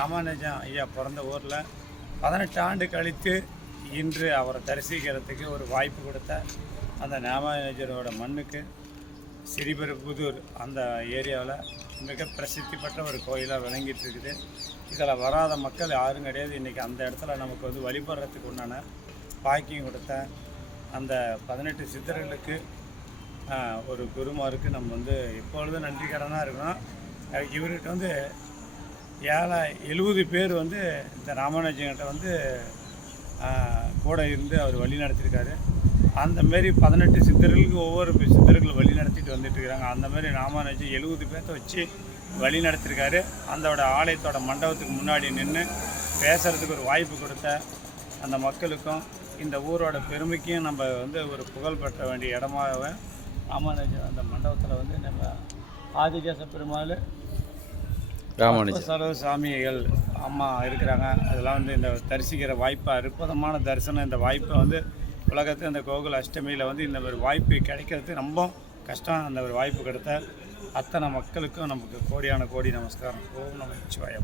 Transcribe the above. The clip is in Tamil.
ராமானுஜம் ஐயா பிறந்த ஊரில் பதினெட்டு ஆண்டு கழித்து இன்று அவரை தரிசிக்கிறதுக்கு ஒரு வாய்ப்பு கொடுத்த அந்த ராமானுஜரோட மண்ணுக்கு சிறிபெரும்புதூர் அந்த ஏரியாவில் மிக பிரசித்தி பெற்ற ஒரு கோயிலாக விளங்கிட்டு இருக்குது இதில் வராத மக்கள் யாரும் கிடையாது. இன்றைக்கி அந்த இடத்துல நமக்கு வந்து வழிபடுறதுக்கு உண்டான பாக்கியம் கொடுத்த அந்த பதினெட்டு சித்தர்களுக்கு ஒரு குருமாருக்கு நம்ம வந்து எப்பொழுதும் நன்றிக்கடனாக இருக்கணும். இவர்கிட்ட வந்து ஏழை எழுபது பேர் வந்து இந்த ராமானுஜங்கிட்ட வந்து கூட இருந்து அவர் வழி நடத்திருக்காரு. அந்த மாரி பதினெட்டு சித்தர்களுக்கு ஒவ்வொரு சித்தர்கள் வழி நடத்திட்டு வந்துட்டு இருக்கிறாங்க அந்த ராமானுஜம் எழுபது பேர்த்த வச்சு வழி நடத்திருக்காரு. அந்தோட ஆலயத்தோட மண்டபத்துக்கு முன்னாடி நின்று பேசுகிறதுக்கு ஒரு வாய்ப்பு கொடுத்த அந்த மக்களுக்கும் இந்த ஊரோட பெருமைக்கும் நம்ம வந்து ஒரு புகழ் பெற்ற வேண்டிய இடமாக ராமானுஜம் அந்த மண்டபத்தில் வந்து நம்ம ஆதிகேச பெருமாள் ராமானுஜர். சர்வ சாமிகள் அம்மா இருக்கிறாங்க. அதெல்லாம் வந்து இந்த தரிசிக்கிற வாய்ப்பு அற்புதமான தரிசனம் இந்த வாய்ப்பை வந்து உலகத்து இந்த கோகுல அஷ்டமியில் வந்து இந்த ஒரு வாய்ப்பு கிடைக்கிறது ரொம்ப கஷ்டம். அந்த ஒரு வாய்ப்பு கிடைத்த அத்தனை மக்களுக்கும் நமக்கு கோடியான கோடி நமஸ்காரம். ஓம் நம சிவாய